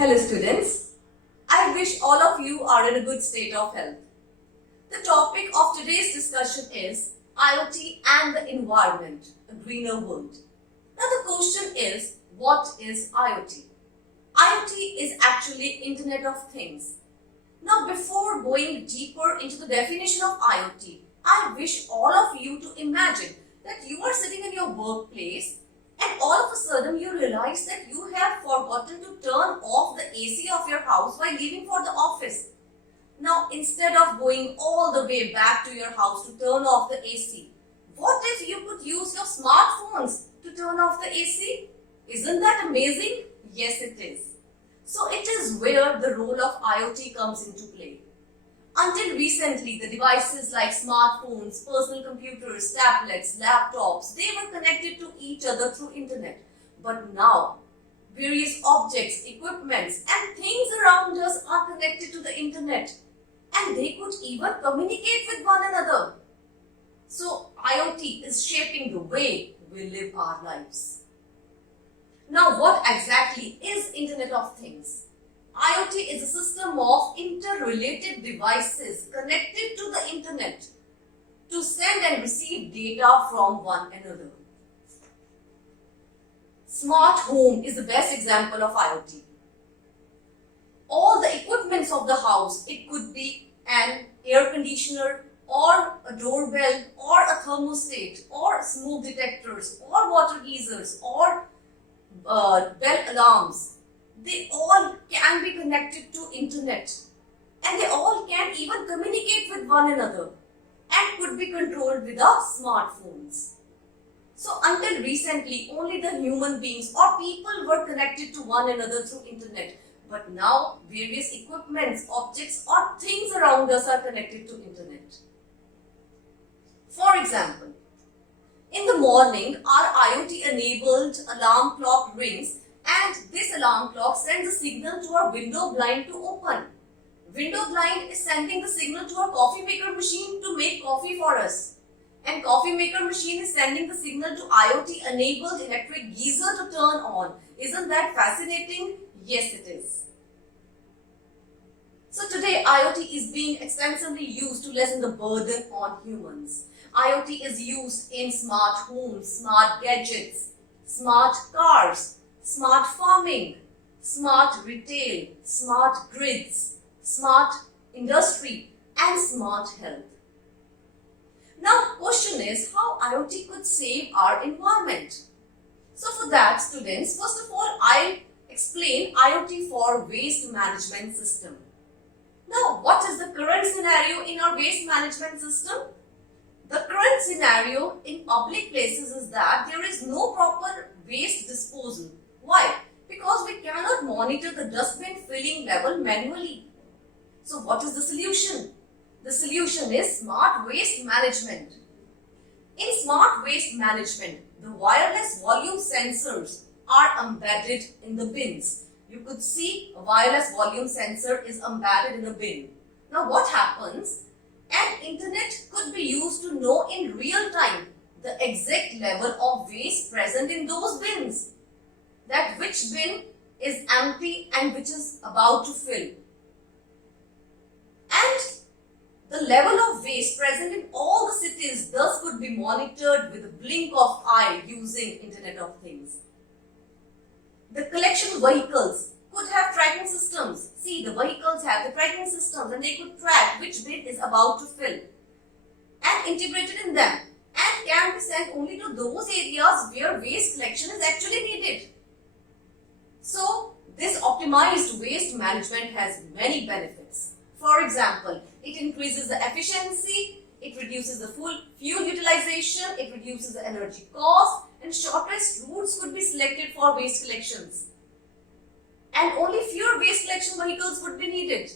Hello students, I wish all of you are in a good state of health. The topic of today's discussion is IoT and the environment, a greener world. Now the question is, what is IoT? IoT is actually Internet of Things. Now before going deeper into the definition of IoT, I wish all of you to imagine that you are sitting in your workplace and all of a sudden you realize that you have forgotten to turn off the AC of your house while leaving for the office. Now instead of going all the way back to your house to turn off the AC, what if you could use your smartphones to turn off the AC? Isn't that amazing? Yes, it is. So it is where the role of IoT comes into play. Until recently, the devices like smartphones, personal computers, tablets, laptops, they were connected to each other through internet. But now, various objects, equipments and things around us are connected to the internet. And they could even communicate with one another. So IoT is shaping the way we live our lives. Now what exactly is Internet of Things? IoT is a system of interrelated devices connected to the internet to send and receive data from one another. Smart home is the best example of IoT. All the equipments of the house, it could be an air conditioner or a doorbell or a thermostat or smoke detectors or water geysers or bell alarms. They all can be connected to internet and they all can even communicate with one another and could be controlled with our smartphones. So until recently, only the human beings or people were connected to one another through internet. But now various equipments, objects or things around us are connected to internet. For example, in the morning, our IoT-enabled alarm clock rings and this alarm clock sends a signal to our window blind to open. Window blind is sending the signal to our coffee maker machine to make coffee for us. And coffee maker machine is sending the signal to IoT-enabled electric geyser to turn on. Isn't that fascinating? Yes, it is. So today, IoT is being extensively used to lessen the burden on humans. IoT is used in smart homes, smart gadgets, smart cars, smart farming, smart retail, smart grids, smart industry and smart health. Now, question is how IoT could save our environment. So for that, students, first of all, I'll explain IoT for waste management system. Now, what is the current scenario in our waste management system? The current scenario in public places is that there is no proper waste disposal. Why? Because we cannot monitor the dustbin filling level manually. So what is the solution? The solution is smart waste management. In smart waste management, the wireless volume sensors are embedded in the bins. You could see a wireless volume sensor is embedded in a bin. Now what happens? An internet could be used to know in real time the exact level of waste present in those bins. That which bin is empty and which is about to fill. And the level of waste present in all the cities thus could be monitored with a blink of eye using Internet of Things. The collection vehicles could have tracking systems. See, the vehicles have the tracking systems and they could track which bin is about to fill and integrated in them and can be sent only to those areas where waste collection is actually needed. So, this optimized waste management has many benefits. For example, it increases the efficiency, it reduces the fuel utilization, it reduces the energy cost, and shortest routes could be selected for waste collections. And only fewer waste collection vehicles would be needed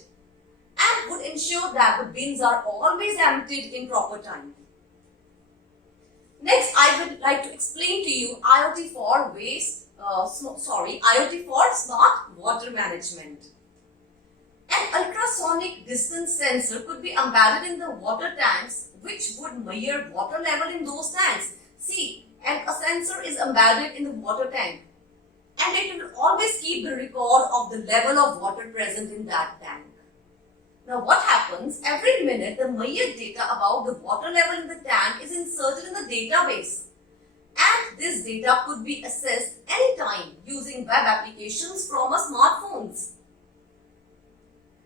and would ensure that the bins are always emptied in proper time. Next, I would like to explain to you IoT for IoT for smart water management. An ultrasonic distance sensor could be embedded in the water tanks, which would measure water level in those tanks. See, and a sensor is embedded in the water tank. and it will always keep the record of the level of water present in that tank. Now what happens, every minute the measured data about the water level in the tank is inserted in the database, and this data could be accessed anytime using web applications from our smartphones.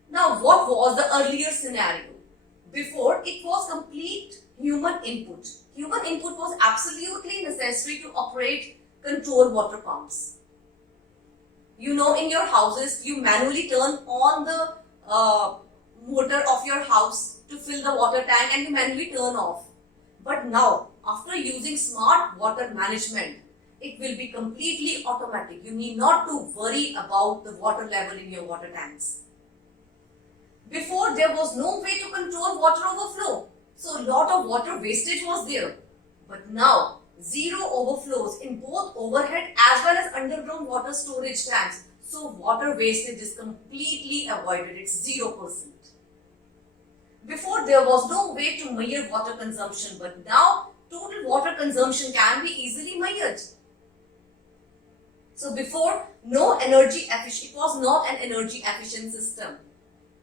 Now what was the earlier scenario? Before, it was complete human input. Human input was absolutely necessary to operate control water pumps. You know, in your houses, you manually turn on the motor of your house to fill the water tank and you manually turn off. But now, after using smart water management, it will be completely automatic. You need not to worry about the water level in your water tanks. Before, there was no way to control water overflow, so a lot of water wastage was there. But now, zero overflows in both overhead as well as underground water storage tanks. So water wastage is completely avoided. It's 0%. Before, there was no way to measure water consumption, but now total water consumption can be easily measured. So before, it was not an energy efficient system.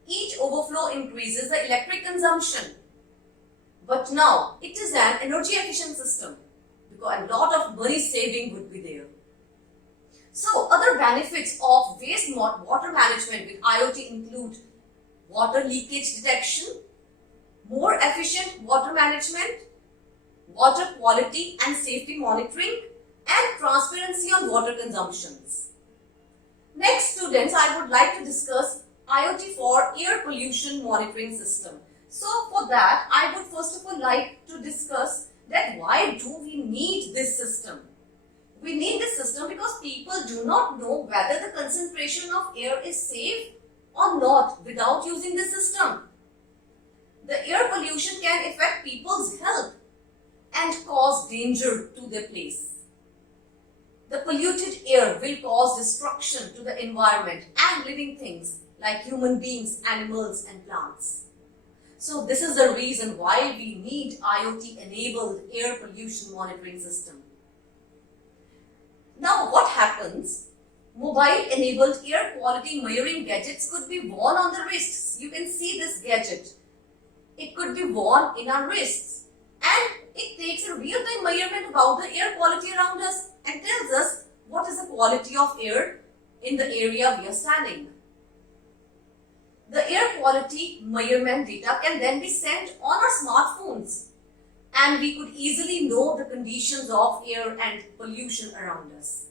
Each overflow increases the electric consumption. But now, it is an energy efficient system because a lot of money saving would be there. So, other benefits of wastewater management with IoT include water leakage detection, more efficient water management, water quality and safety monitoring, and transparency on water consumptions. Next, students, I would like to discuss IoT for air pollution monitoring system. So, for that, I would first of all like to discuss that why do we need this system? We need this system because people do not know whether the concentration of air is safe or not without using this system. The air pollution can affect people's health and cause danger to their place. The polluted air will cause destruction to the environment and living things like human beings, animals and plants. So this is the reason why we need IoT-enabled air pollution monitoring system. Now what happens? Mobile-enabled air quality measuring gadgets could be worn on the wrists. You can see this gadget. It could be worn in our wrists, and it takes a real-time measurement about the air quality around us and tells us what is the quality of air in the area we are standing. The air quality measurement data can then be sent on our smartphones, and we could easily know the conditions of air and pollution around us.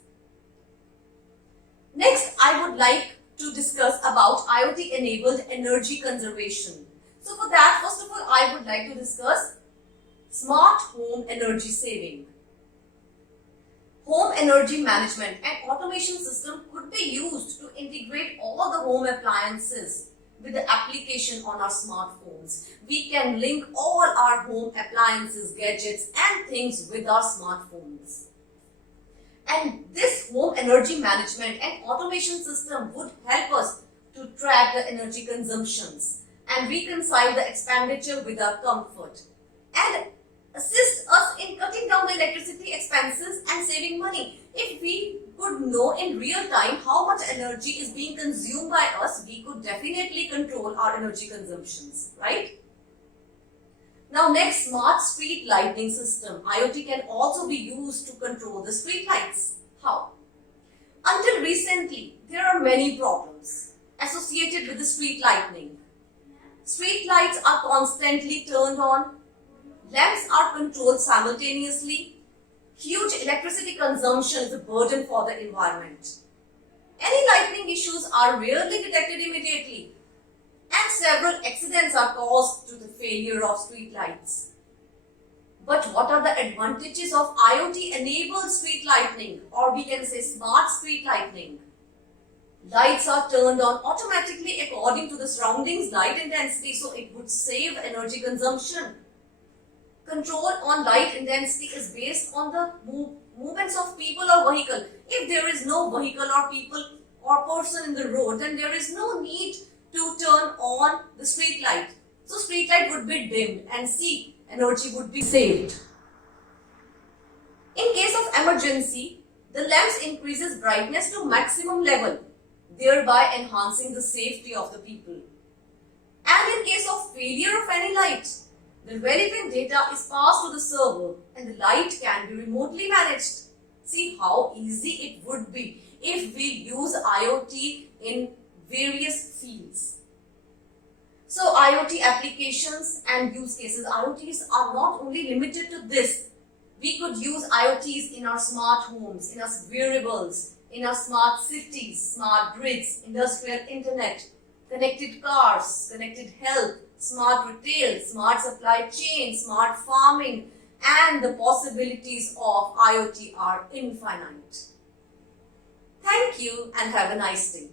Next, I would like to discuss about IoT-enabled energy conservation. So for that, first of all, I would like to discuss smart home energy saving. Home energy management and automation system could be used to integrate all the home appliances with the application on our smartphones. We can link all our home appliances, gadgets and things with our smartphones. And this home energy management and automation system would help us to track the energy consumptions and reconcile the expenditure with our comfort and assist us in cutting down the electricity expenses and saving money. If we could know in real time how much energy is being consumed by us, we could definitely control our energy consumptions, right? Now next, smart street lighting system. IoT can also be used to control the street lights. How? Until recently, there are many problems associated with the street lighting. Street lights are constantly turned on. Lamps are controlled simultaneously. Huge electricity consumption is a burden for the environment. Any lightning issues are rarely detected immediately, and several accidents are caused to the failure of street lights. But what are the advantages of IoT-enabled street lighting, or we can say smart street lighting? Lights are turned on automatically according to the surroundings light intensity, so it would save energy consumption. Control on light intensity is based on the movements of people or vehicle. If there is no vehicle or people or person in the road, then there is no need to turn on the street light. So street light would be dimmed and energy would be saved. In case of emergency, The lamps increases brightness to maximum level, thereby enhancing the safety of the people. And in case of failure of any light, the relevant data is passed to the server and the light can be remotely managed. See how easy it would be if we use IoT in various fields. So IoT applications and use cases. IoTs are not only limited to this. We could use IoTs in our smart homes, in our wearables, in our smart cities, smart grids, industrial internet, connected cars, connected health, smart retail, smart supply chain, smart farming, and the possibilities of IoT are infinite. Thank you and have a nice day.